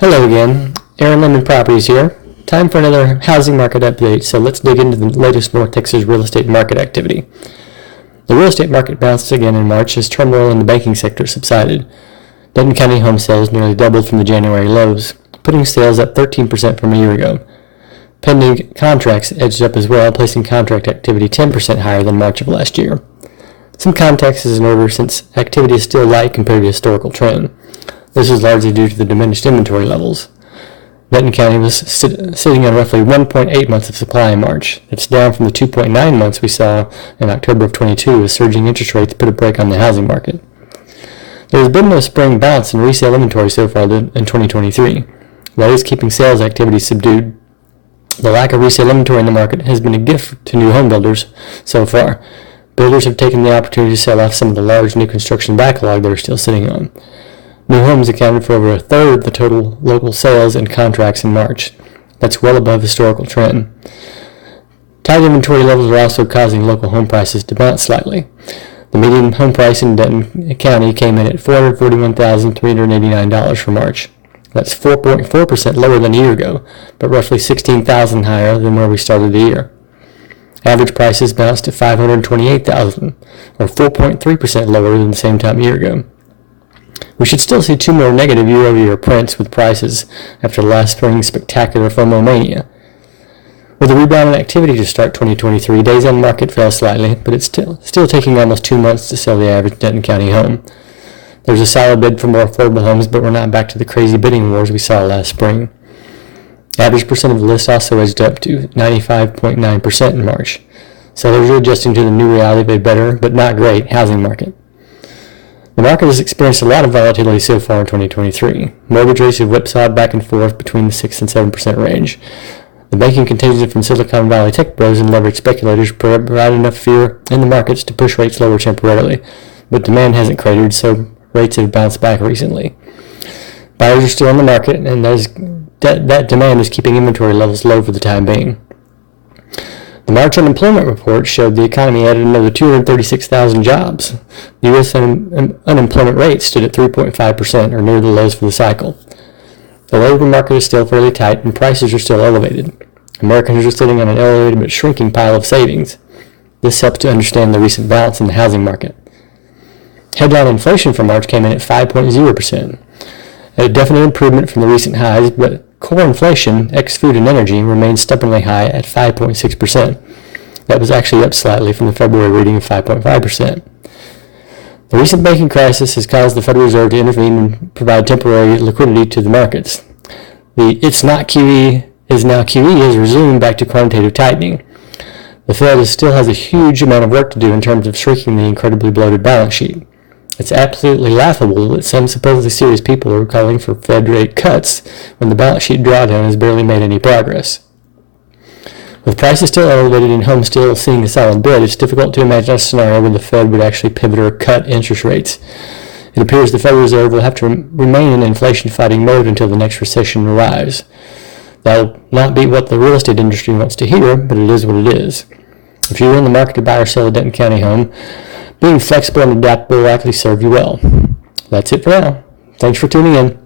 Hello again, Aaron Layman Properties here. Time for another housing market update, so let's dig into the latest North Texas real estate market activity. The real estate market bounced again in March as turmoil in the banking sector subsided. Denton County home sales nearly doubled from the January lows, putting sales up 13% from a year ago. Pending contracts edged up as well, placing contract activity 10% higher than March of last year. Some context is in order since activity is still light compared to historical trend. This is largely due to the diminished inventory levels. Denton County was sitting on roughly 1.8 months of supply in March. It's down from the 2.9 months we saw in October of 22 as surging interest rates put a brake on the housing market. There has been no spring bounce in resale inventory so far in 2023. That is keeping sales activity subdued. The lack of resale inventory in the market has been a gift to new home builders so far. Builders have taken the opportunity to sell off some of the large new construction backlog they're still sitting on. New homes accounted for over a third of the total local sales and contracts in March. That's well above historical trend. Tight inventory levels are also causing local home prices to bounce slightly. The median home price in Denton County came in at $441,389 for March. That's 4.4% lower than a year ago, but roughly $16,000 higher than where we started the year. Average prices bounced to $528,000, or 4.3% lower than the same time a year ago. We should still see two more negative year-over-year prints with prices after last spring's spectacular FOMO mania. With a rebound in activity to start 2023, days on market fell slightly, but it's still taking almost 2 months to sell the average Denton County home. There's a solid bid for more affordable homes, but we're not back to the crazy bidding wars we saw last spring. Average percent of the list also edged up to 95.9% in March. Sellers are adjusting to the new reality of a better, but not great, housing market. The market has experienced a lot of volatility so far in 2023. Mortgage rates have whipsawed back and forth between the 6 and 7% range. The banking contagion from Silicon Valley tech bros and leveraged speculators provide enough fear in the markets to push rates lower temporarily, but demand hasn't cratered, so rates have bounced back recently. Buyers are still on the market, and that demand is keeping inventory levels low for the time being. The March unemployment report showed the economy added another 236,000 jobs. The U.S. unemployment rate stood at 3.5%, or near the lows for the cycle. The labor market is still fairly tight, and prices are still elevated. Americans are sitting on an elevated but shrinking pile of savings. This helps to understand the recent bounce in the housing market. Headline inflation for March came in at 5.0%, a definite improvement from the recent highs, but core inflation, ex-food and energy, remains stubbornly high at 5.6%. That was actually up slightly from the February reading of 5.5%. The recent banking crisis has caused the Federal Reserve to intervene and provide temporary liquidity to the markets. The "it's not QE is now QE" has resumed back to quantitative tightening. The Fed still has a huge amount of work to do in terms of shrinking the incredibly bloated balance sheet. It's absolutely laughable that some supposedly serious people are calling for Fed rate cuts when the balance sheet drawdown has barely made any progress. With prices still elevated and homes still seeing a solid bid, it's difficult to imagine a scenario where the Fed would actually pivot or cut interest rates. It appears the Federal Reserve will have to remain in inflation-fighting mode until the next recession arrives. That'll not be what the real estate industry wants to hear, but it is what it is. If you're in the market to buy or sell a Denton County home, being flexible and adaptable will likely serve you well. That's it for now. Thanks for tuning in.